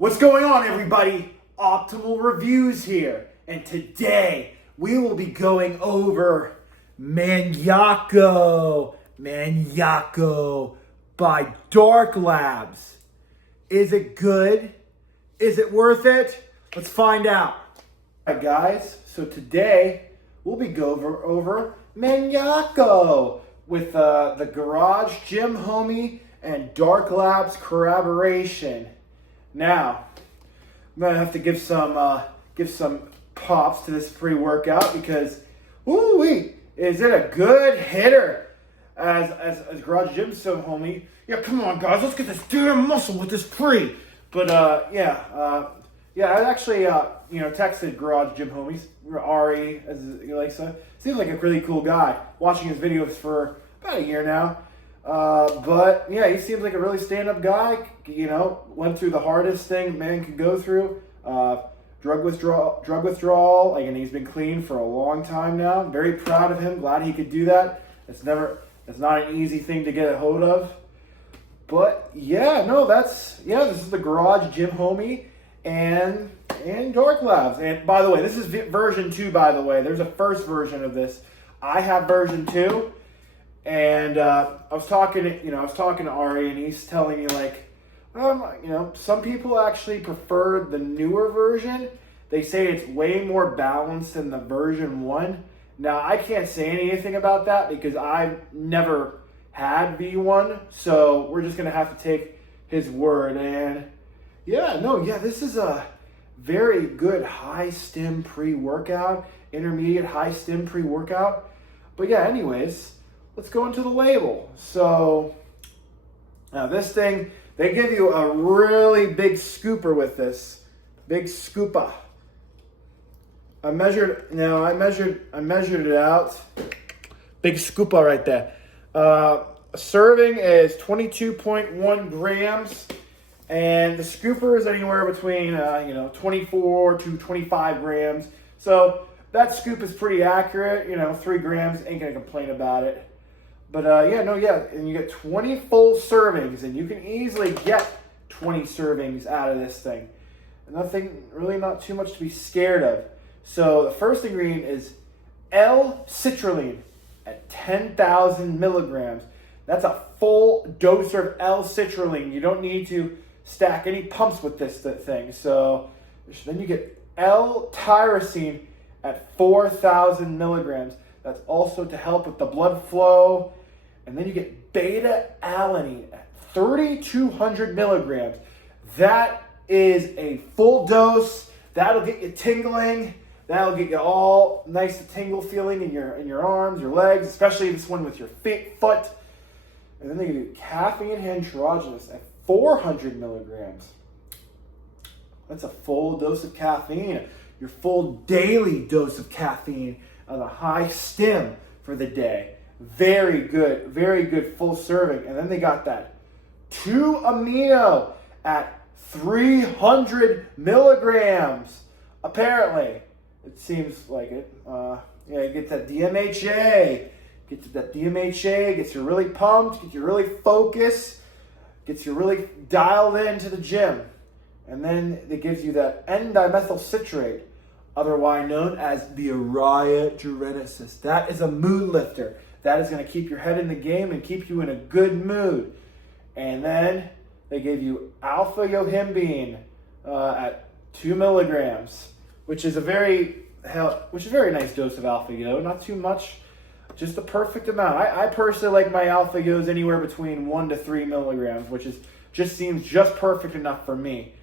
What's going on, everybody? Optimal Reviews here, and today we will be going over Maniako by Dark Labs. Is it good? Is it worth it? Let's find out. All right, guys, so today we'll be going over Maniako with the Garage Gym Homie and Dark Labs collaboration. Now, I'm gonna have to give some props to this pre-workout because, woo-wee, is it a good hitter? As Garage Gym Homie, yeah, come on guys, let's get this damn muscle with this pre. But I actually texted Garage Gym Homies, Ari, as he likes to. Seems like a really cool guy. Watching his videos for about a year now. But yeah, he seems like a really stand-up guy. Went through the hardest thing man could go through. Drug withdrawal, and he's been clean for a long time now. I'm very proud of him. Glad he could do that. It's not an easy thing to get a hold of. But this is the Garage Gym Homie and Dark Labs. And by the way, this is version 2, by the way. There's a first version of this. I have version 2. And I was talking to Ari, and he's telling me some people actually prefer the newer version. They say it's way more balanced than the version 1. Now, I can't say anything about that because I've never had V1, so we're just gonna have to take his word. And this is a very good high stim pre-workout, intermediate high stim pre-workout. But yeah, anyways, let's go into the label. So now this thing, they give you a really big scooper with this. Big scooper. I measured it out. Big scooper right there. A serving is 22.1 grams. And the scooper is anywhere between 24 to 25 grams. So that scoop is pretty accurate. 3 grams, ain't gonna complain about it. But and you get 20 full servings, and you can easily get 20 servings out of this thing. Not too much to be scared of. So the first ingredient is L-citrulline at 10,000 milligrams. That's a full dose of L-citrulline. You don't need to stack any pumps with this thing. So then you get L-tyrosine at 4,000 milligrams. That's also to help with the blood flow. And then you get beta-alanine at 3,200 milligrams. That is a full dose. That'll get you tingling. That'll get you all nice to tingle feeling in your arms, your legs, especially this one with your foot. And then they give you caffeine androgenous at 400 milligrams. That's a full dose of caffeine. Your full daily dose of caffeine on a high stim for the day. Very good full serving. And then they got that 2-amino at 300 milligrams. Apparently, it seems like it. You get that DMHA. Gets you really pumped, gets you really focused, gets you really dialed into the gym. And then it gives you that N-dimethyl citrate, otherwise known as the Araya genesis. That is a mood lifter. That is going to keep your head in the game and keep you in a good mood. And then they gave you alpha yohimbine at 2 milligrams, which is a very nice dose of alpha yo. Not too much, just the perfect amount. I personally like my alpha yos anywhere between 1 to 3 milligrams, which seems just perfect enough for me.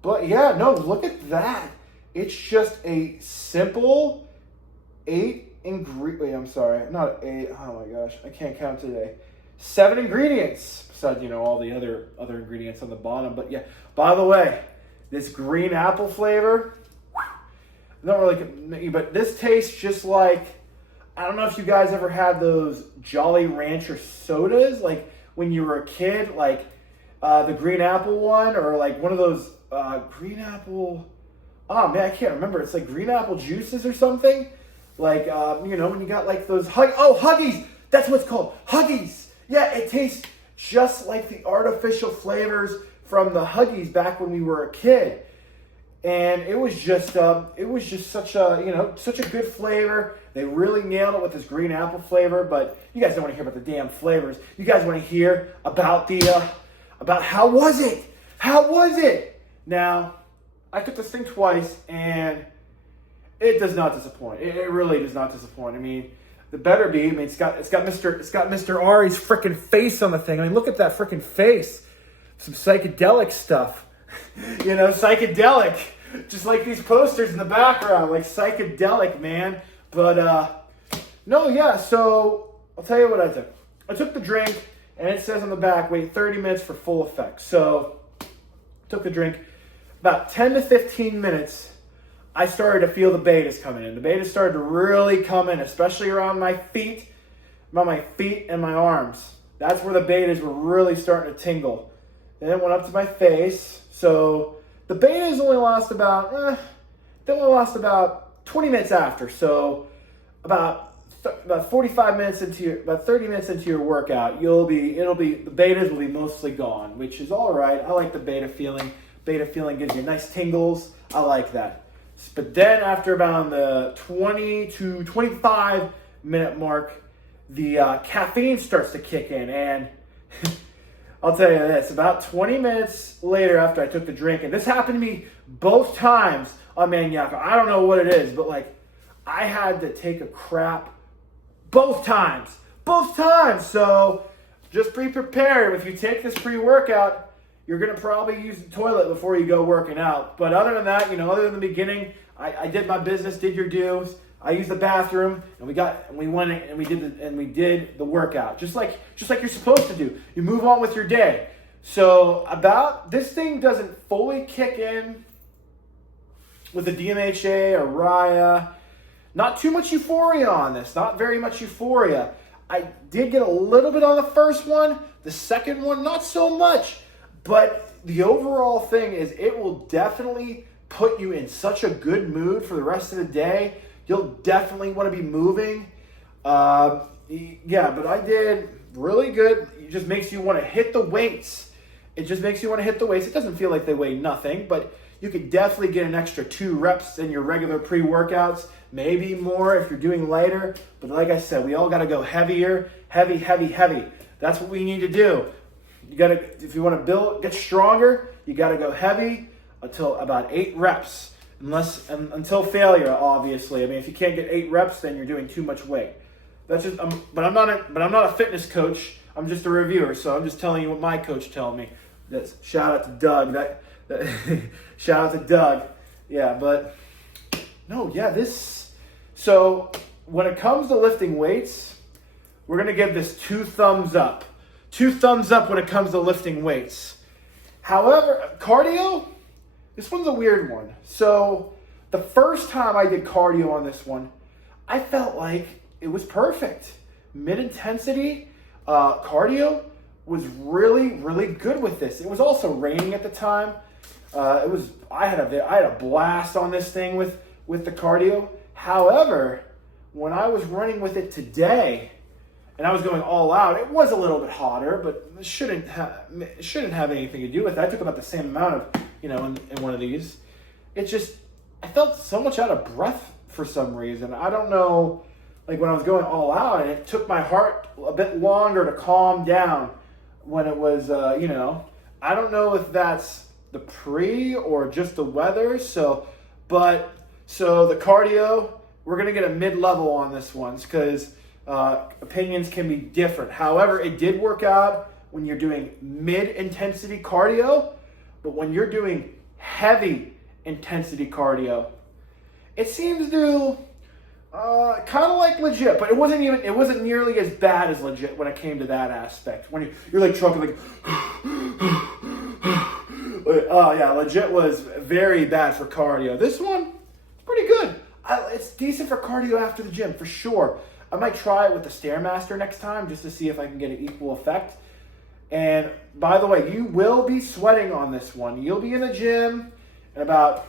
But yeah, no, look at that. It's just a simple 8 ingredient. Wait, I'm sorry, not 8. Oh my gosh, I can't count today. 7 ingredients besides all the other ingredients on the bottom. But yeah, by the way, this green apple flavor, not really, but this tastes just like, I don't know if you guys ever had those Jolly Rancher sodas, like when you were a kid, like the green apple one, or like one of those green apple. Oh man, I can't remember. It's like green apple juices or something. Like when you got like those Huggies. That's what it's called, Huggies. Yeah, it tastes just like the artificial flavors from the Huggies back when we were a kid. And it was just such a good flavor. They really nailed it with this green apple flavor. But you guys don't want to hear about the damn flavors. You guys want to hear about about how was it? How was it? Now, I took this thing twice, and it does not disappoint. It really does not disappoint. I mean, the better be. I mean, it's got Mr. Ari's freaking face on the thing. I mean, look at that freaking face. Some psychedelic stuff. Psychedelic. Just like these posters in the background, like psychedelic, man. But, no, yeah, so I'll tell you what I took. I took the drink, and it says on the back, wait 30 minutes for full effect. So, took the drink. About 10 to 15 minutes, I started to feel the betas coming in. The betas started to really come in, especially around my feet and my arms. That's where the betas were really starting to tingle. Then it went up to my face. So the betas only lost about 20 minutes after. So about 45 minutes about 30 minutes into your workout, the betas will be mostly gone, which is all right. I like the beta feeling. Beta feeling gives you nice tingles. I like that. But then after about the 20 to 25 minute mark, the caffeine starts to kick in. And I'll tell you this, about 20 minutes later after I took the drink, and this happened to me both times on Maniako. I don't know what it is, but like I had to take a crap both times. So just be prepared. If you take this pre-workout, you're going to probably use the toilet before you go working out. But other than that, other than the beginning, I did my business, did your dues. I used the bathroom, and we did the workout, just like you're supposed to do. You move on with your day. So this thing doesn't fully kick in with the DMHA or Raya. Not too much euphoria on this. Not very much euphoria. I did get a little bit on the first one. The second one, not so much. But the overall thing is it will definitely put you in such a good mood for the rest of the day. You'll definitely want to be moving. But I did really good. It just makes you want to hit the weights. It doesn't feel like they weigh nothing, but you could definitely get an extra 2 reps in your regular pre-workouts, maybe more if you're doing lighter. But like I said, we all got to go heavier, heavy. That's what we need to do. If you want to get stronger, you got to go heavy until about 8 reps, until failure, obviously. I mean, if you can't get 8 reps, then you're doing too much weight. But I'm not a fitness coach. I'm just a reviewer, so I'm just telling you what my coach told me. Shout out to Doug. Shout out to Doug. Yeah, but no, yeah, so when it comes to lifting weights, we're gonna give this 2 thumbs up. 2 thumbs up when it comes to lifting weights. However, cardio, this one's a weird one. So the first time I did cardio on this one, I felt like it was perfect. Mid-intensity cardio was really, really good with this. It was also raining at the time. I had a blast on this thing with the cardio. However, when I was running with it today, and I was going all out, it was a little bit hotter, but it shouldn't have anything to do with it. I took about the same amount of, in one of these. I felt so much out of breath for some reason. I don't know, like when I was going all out, and it took my heart a bit longer to calm down when it was, I don't know if that's the pre or just the weather. So the cardio, we're going to get a mid-level on this one because opinions can be different. However, it did work out when you're doing mid-intensity cardio, but when you're doing heavy intensity cardio, it seems to kind of like legit, but it wasn't nearly as bad as legit when it came to that aspect. When you're like trucking, like, oh yeah, legit was very bad for cardio. This one, it's pretty good. It's decent for cardio after the gym for sure. I might try it with the Stairmaster next time just to see if I can get an equal effect. And by the way, you will be sweating on this one. You'll be in the gym, and about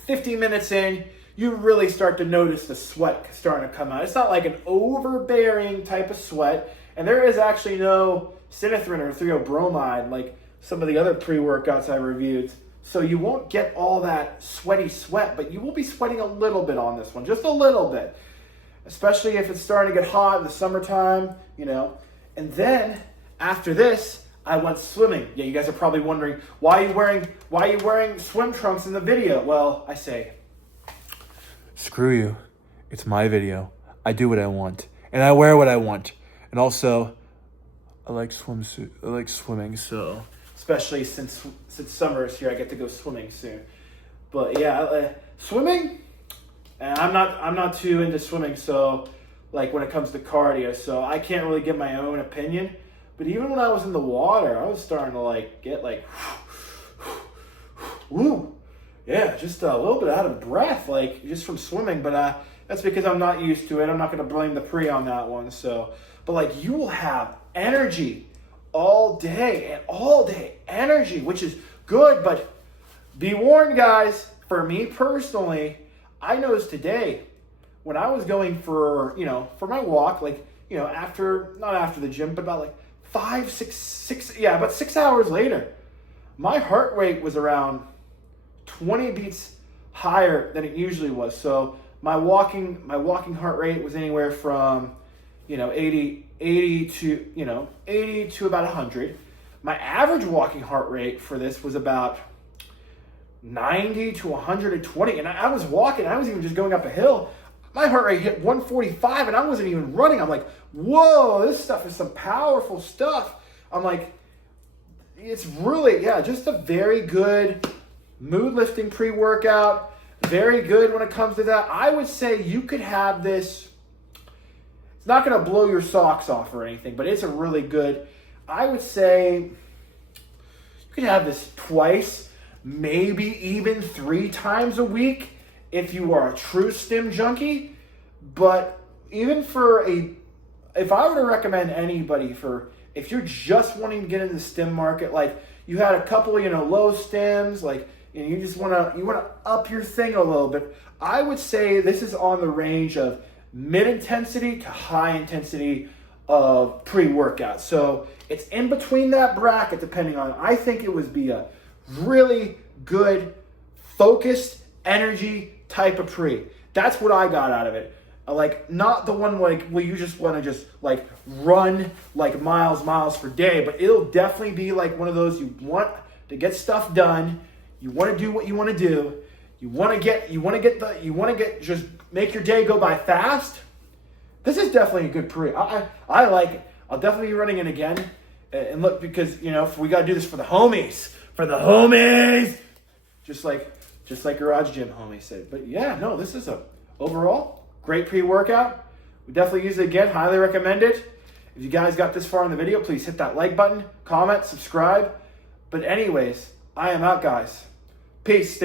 15 minutes in, you really start to notice the sweat starting to come out. It's not like an overbearing type of sweat, and there is actually no synethrin or theobromide like some of the other pre-workouts I reviewed. So you won't get all that sweaty sweat, but you will be sweating a little bit on this one, just a little bit. Especially if it's starting to get hot in the summertime, you know. And then after this, I went swimming. Yeah, you guys are probably wondering, why are you wearing swim trunks in the video? Well, I say, screw you. It's my video. I do what I want. And I wear what I want. And also, I like swimming, so especially since summer is here, I get to go swimming soon. But yeah, swimming, and I'm not too into swimming, so like when it comes to cardio, so I can't really give my own opinion. But even when I was in the water, I was starting to like get like, woo, yeah, just a little bit out of breath, like just from swimming. But that's because I'm not used to it. I'm not going to blame the pre on that one. So, but like you will have energy all day and all day energy, which is good. But be warned, guys. For me personally, I noticed today when I was going for my walk, like not after the gym, but about like 6 hours later, my heart rate was around 20 beats higher than it usually was. So my walking heart rate was anywhere from 80 to about 100. My average walking heart rate for this was about 90 to 120, and I was walking. I was even just going up a hill. My heart rate hit 145, and I wasn't even running. I'm like, whoa, this stuff is some powerful stuff. I'm like, it's really, just a very good mood lifting pre-workout. Very good when it comes to that. I would say you could have this. It's not going to blow your socks off or anything, but it's a really good, I would say you could have this twice, maybe even 3 times a week if you are a true stim junkie. But even if I were to recommend anybody if you're just wanting to get into the stim market, like you had a couple, low stims, like, and you just want to up your thing a little bit, I would say this is on the range of mid-intensity to high-intensity of pre-workout. So it's in between that bracket, depending on, I think it would be a really good, focused energy type of pre. That's what I got out of it. Like, not the one like where you just want to just like run like miles per day, but it'll definitely be like one of those you want to get stuff done. You want to do what you want to do. You want to just make your day go by fast. This is definitely a good pre. I like it. I'll definitely be running it again. And look, because we got to do this for the homies. Just like Garage Gym homies said. But yeah, no, this is a overall great pre-workout. We definitely use it again. Highly recommend it. If you guys got this far in the video, please hit that like button, comment, subscribe. But anyways, I am out, guys. Peace.